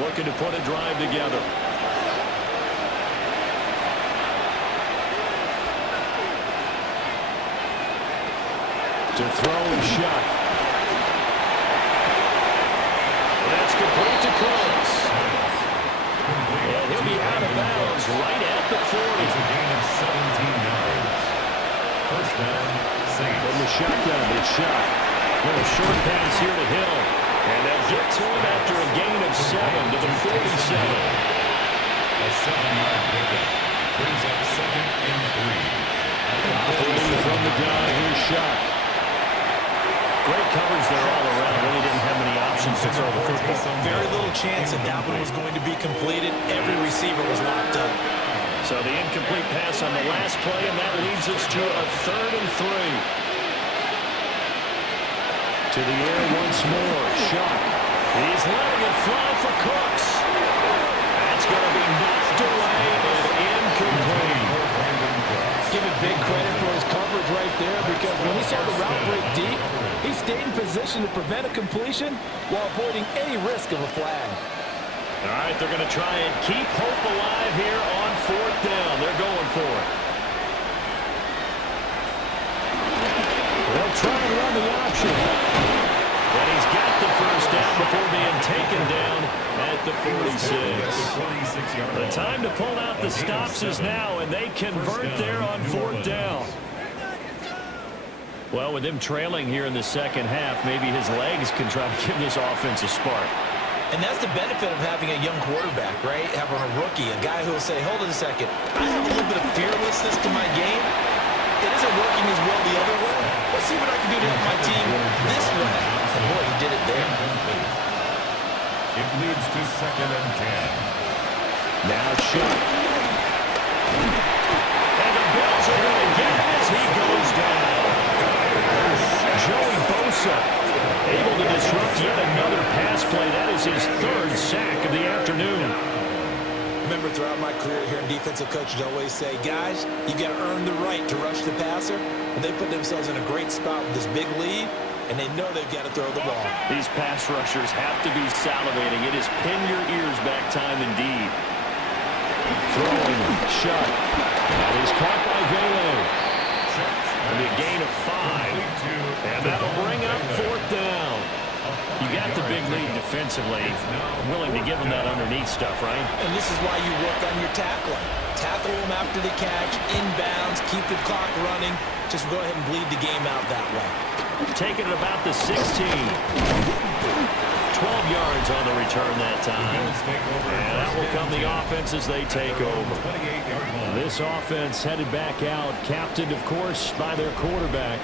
Looking to put a drive together. To throw and shot. That's complete to Cooks. And he'll be out of bounds right at the 40. It's a gain of 17 yards. First down, Saints. From the shotgun, it's shot. Little short pass here to Hill. And they'll get to him after a gain of 7 to the 47. A 7-yard pickup. Brings up 2nd and 3. Operating from the gun, here's Shot. Great coverage there all around. Really didn't have many options to throw the football. Very little chance that that one was going to be completed. Every receiver was locked up. So the incomplete pass on the last play, and that leads us to a 3rd and 3. To the air once more. Shuck. He's letting it fly for Cooks. That's going to be knocked away and incomplete. Give it big credit for his coverage right there, because when he saw the route break deep, he stayed in position to prevent a completion while avoiding any risk of a flag. All right, they're going to try and keep hope alive here on 4th down. They're going for it. They'll try and run the option. And he's got the 1st down before being taken down at the 46. The time to pull out the stops is now, and they convert there on 4th down. Well, with him trailing here in the second half, maybe his legs can try to give this offense a spark. And that's the benefit of having a young quarterback, right? Having a rookie, a guy who will say, hold on a second, I have a little bit of fearlessness to my game. It isn't working as well the other way. Let's see what I can do to help my team this way. And boy, he did it there. It leads to 2nd and 10. Now Shuck. And the Bills are going to get it as he goes down. Joey Bosa able to disrupt yet another pass play. That is his 3rd sack of the afternoon. Remember, throughout my career here in defensive coaches always say, guys, you got to earn the right to rush the passer. And they put themselves in a great spot with this big lead, and they know they've got to throw the ball. These pass rushers have to be salivating. It is pin your ears back time indeed. Throwing, Shuck. That is caught by Velo. And a gain of 5. And that'll bring up 4th down. You got the big lead defensively. Willing to give them that underneath stuff, right? And this is why you work on your tackling. Tackle them after the catch, inbounds, keep the clock running. Just go ahead and bleed the game out that way. Taking it about the 16. 12 yards on the return that time. And that will come the offense as they take over. This offense headed back out, captained, of course, by their quarterback.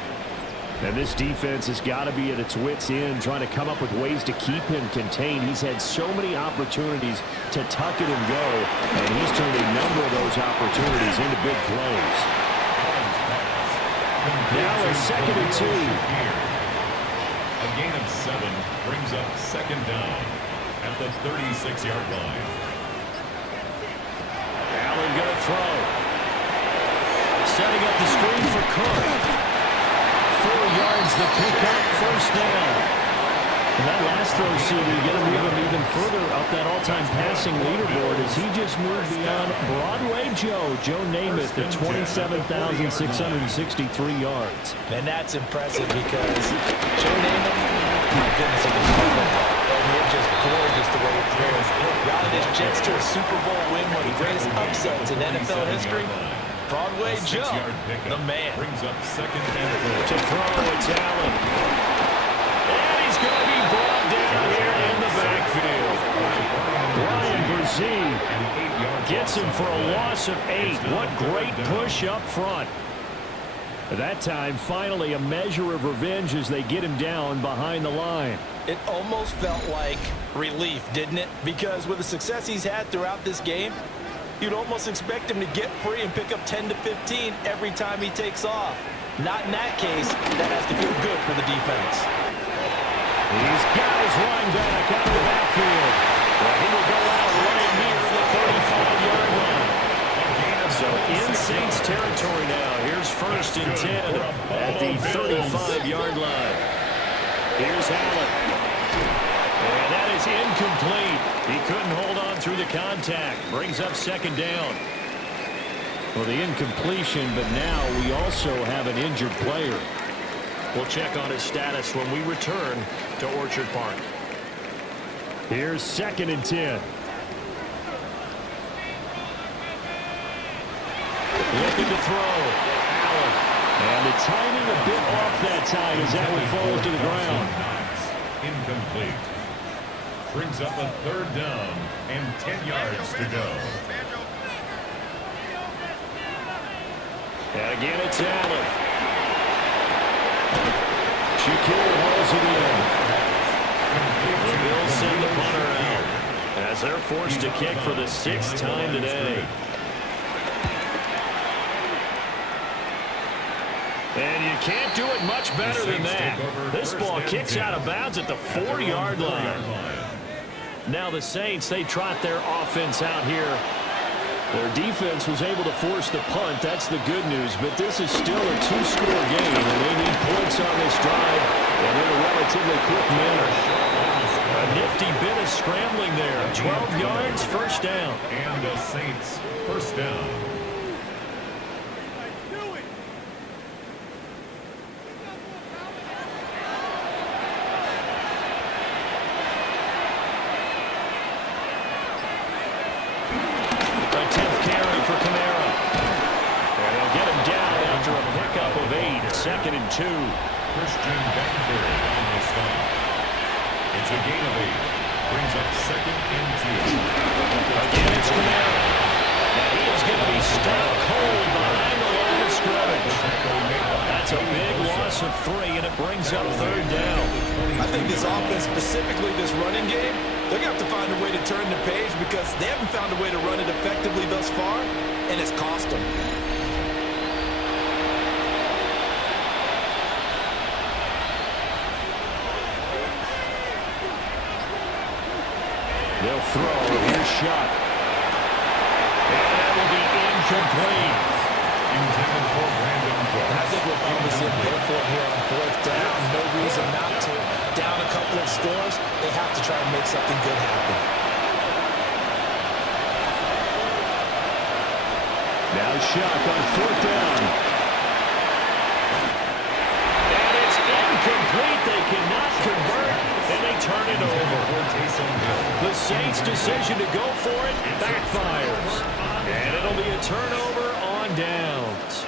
And this defense has got to be at its wits' end, trying to come up with ways to keep him contained. He's had so many opportunities to tuck it and go, and he's turned a number of those opportunities into big plays. Now a 2nd and 2. A gain of 7 brings up 2nd down at the 36-yard line. Allen going to throw. Setting up the screen for Cook. 4 yards the pickup, 1st down. And that last throw, CB, going to move him even further up that all-time passing leaderboard as he just moved beyond Broadway Joe Namath at 27,663 yards. And that's impressive because Joe Namath, my goodness, he can play football. And it's just gorgeous the way it throws. Routed his Jets to a Super Bowl win, one of the greatest upsets in NFL history. Broadway Joe, the man. Brings up 2nd and 4. To throw, it's Allen. And he's going to be brought down here in the backfield. Brian Brzee gets him for a loss of 8. What great push up front. At that time, finally a measure of revenge as they get him down behind the line. It almost felt like relief, didn't it? Because with the success he's had throughout this game, you'd almost expect him to get free and pick up 10 to 15 every time he takes off. Not in that case. That has to feel good for the defense. He's got his line back out of the backfield. Well, he will go out right near the 35-yard line. So in Saints territory now. Here's 1st and 10 at the 35-yard line. Here's Allen. And that is incomplete. He couldn't hold on through the contact. Brings up 2nd down. Well, the incompletion, but now we also have an injured player. We'll check on his status when we return to Orchard Park. Here's 2nd and 10. Looking to throw. Allen. And the timing a bit off that time as that one falls to the ground. Incomplete. Brings up a 3rd down and 10 yards to go. And again, it's Allen. Shaquille rolls it in. The Bills send the punter out as they're forced to kick for the 6th time today. And you can't do it much better than that. This ball kicks out of bounds at the 4-yard line. Now the Saints, they trot their offense out here. Their defense was able to force the punt. That's the good news. But this is still a 2-score game, and they need points on this drive and in a relatively quick manner. A nifty bit of scrambling there. 12 yards, first down. And the Saints, first down. Second and 2. Christian Benford on the stop. It's a gain of 8. Brings up second and 2. Again, it's Camara. And he is going to be stuck cold behind the line of scrimmage. That's a big loss of 3, and it brings up third down. I think this offense, specifically this running game, they're going to have to find a way to turn the page because they haven't found a way to run it effectively thus far, and it's cost them. They'll throw. Here's Shuck. And that will be incomplete. Intended for Brandon Cooks. I think we're probably seeing go for it here on fourth down. No reason not to. Down a couple of scores, they have to try and make something good happen. Now Shuck on fourth down. And it's incomplete. They cannot convert, and they turn it over. The Saints' decision to go for it backfires. And it'll be a turnover on downs.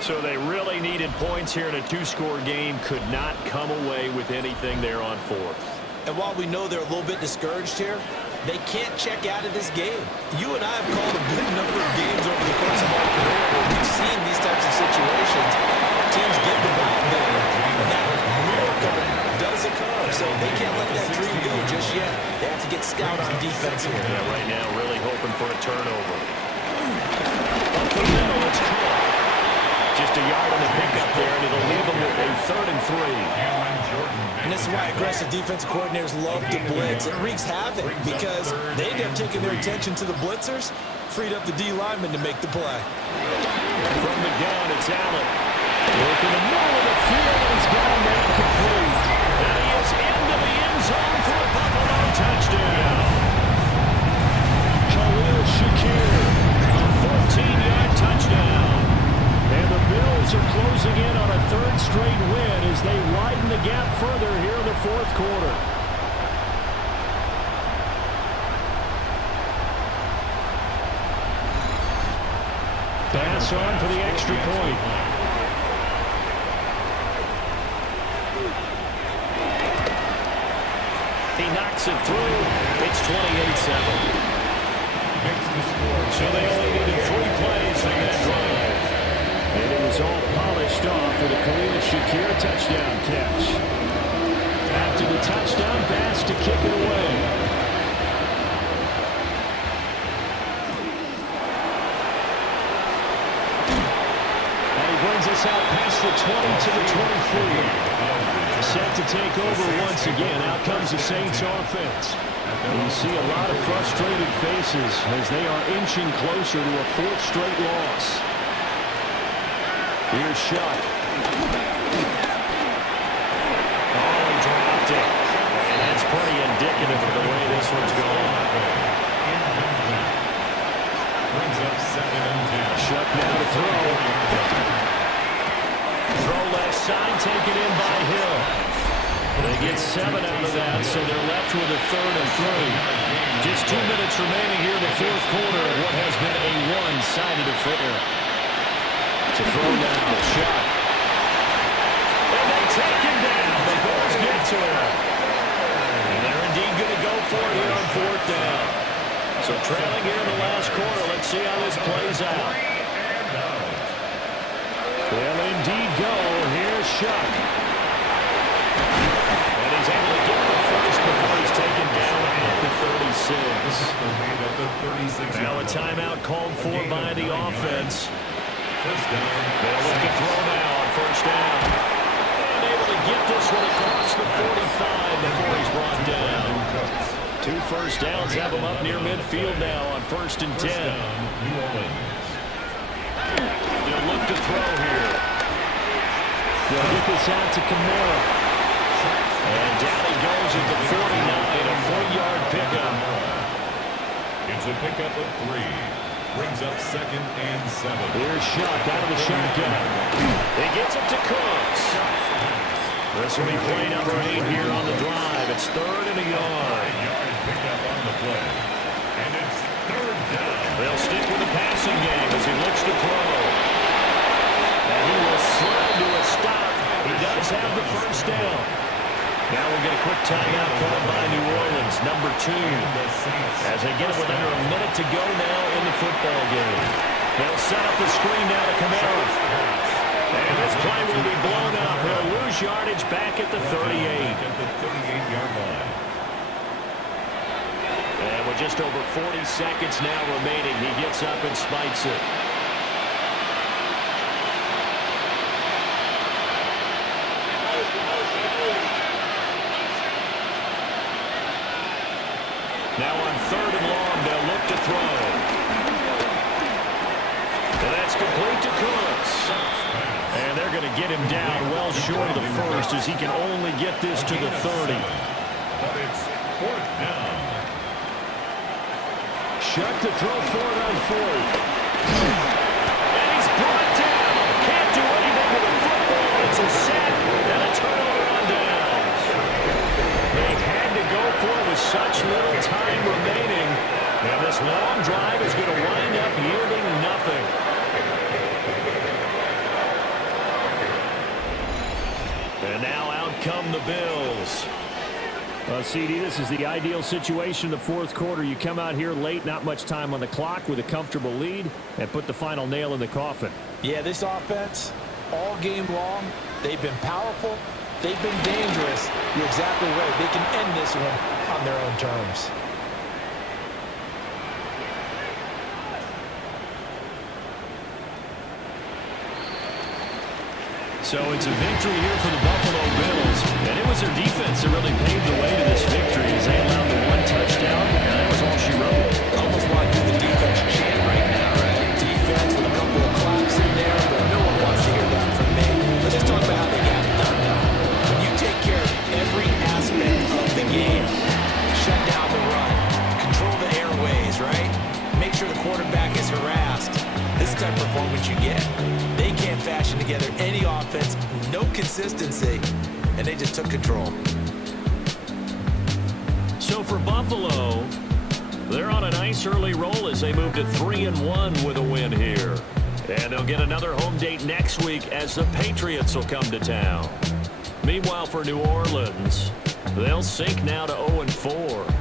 So they really needed points here in a 2-score game. Could not come away with anything there on fourth. And while we know they're a little bit discouraged here, they can't check out of this game. You and I have called a big number of games over the course of our career where we've seen these types of situations. Teams get the ball there, and that miracle does occur. So they can't let that dream go just yet. They have to get stout on defense here. Yeah, right now really hoping for a turnover. Up the middle, it's Cook. Just a yard on the pickup there, and it'll leave them with a 3rd and 3. And this is why aggressive defensive coordinators love to blitz. It wreaks havoc because they end up taking their attention to the blitzers, freed up the D lineman to make the play. From the gun, it's Allen. Working the middle of the field, and he's got him incomplete. And he is into the end zone for a Buffalo touchdown. Khalil Shakir, a 14-yard touchdown. And the Bills are closing in on a 3rd straight win as they widen the gap further here in the 4th quarter. Pass on for the extra point. He knocks it through. It's 28-7. So they only needed 3 plays on that drive. And it was all polished off with a Khalil Shakir touchdown catch. After the touchdown, Bass to kick it away. And he brings us out past the 20 to the 24. Set to take over once again. Out comes the Saints offense. And you see a lot of frustrated faces as they are inching closer to a 4th straight loss. Here's Shuck. Oh, he dropped it. And that's pretty indicative of the way this one's going. Brings up 2nd and 10. Shuck now to throw. Throw left side, taken in by Hill. They get 7 out of that, so they're left with a 3rd and 3. Just 2 minutes remaining here in the 4th quarter of what has been a one-sided affair. To throw now, Shuck. And they take him down. The Bills get to him. And they're indeed going to go for it here on 4th down. So trailing here in the last quarter. Let's see how this plays out. They'll indeed go. Here's Shuck. And he's able to get the first before he's taken down at the 36. Now a timeout called for by the offense. first down. They'll look to throw now on first down. And able to get this one across the 45 before he's brought down. 2 first downs have him up near midfield now on first and 10. New Orleans. They'll look to throw here. They'll get this out to Kamara. And down he goes at the 49, a 4-yard pickup. It's a pickup of 3. Brings up 2nd and 7. Here's Shuck out of the shotgun. He gets it to Cooks. This will be play number 8 here on the drive. It's 3rd and a yard. Pickup on the play. And it's 3rd down. They'll stick with the passing game as he looks to throw. And he will slide to a stop. He does have the first down. Now we'll get a quick timeout called by New Orleans, number 2. As they get it with under a minute to go now in the football game. They'll set up the screen now to Kamara. And this play will be blown up. He'll lose yardage back at the 38. At the 38-yard line. And with just over 40 seconds now remaining, he gets up and spikes it. Now on 3rd and long, they'll look to throw. And that's complete to Cooks. And they're going to get him down well short of the first as he can only get this to the 30. But it's 4th down. Shuck to throw for it on 4th. And he's brought down. Can't do anything with the football. It's a sack and a turnover on downs. They had to go for it with such little time remaining. And this long drive is going to wind up yielding nothing. And now out come the Bills. CD, this is the ideal situation in the 4th quarter. You come out here late, not much time on the clock with a comfortable lead, and put the final nail in the coffin. Yeah, this offense, all game long, they've been powerful. They've been dangerous. You're exactly right. They can end this one on their own terms. So it's a victory here for the Buffalo Bills. And it was their defense that really paved the way to this victory as they allowed the 1 touchdown. And that was all she wrote. Almost want to do the defense chant right now, right? Defense with a couple of claps in there, but no one wants to hear that from me. Let's just talk about how they got it done now. When you take care of every aspect of the game, shut down the run, control the airways, right? Make sure the quarterback is harassed. This is the type of performance you get. They can't fashion together any offense, no consistency, and they just took control. So for Buffalo, they're on a nice early roll as they move to 3-1 with a win here. And they'll get another home date next week as the Patriots will come to town. Meanwhile, for New Orleans, they'll sink now to 0-4.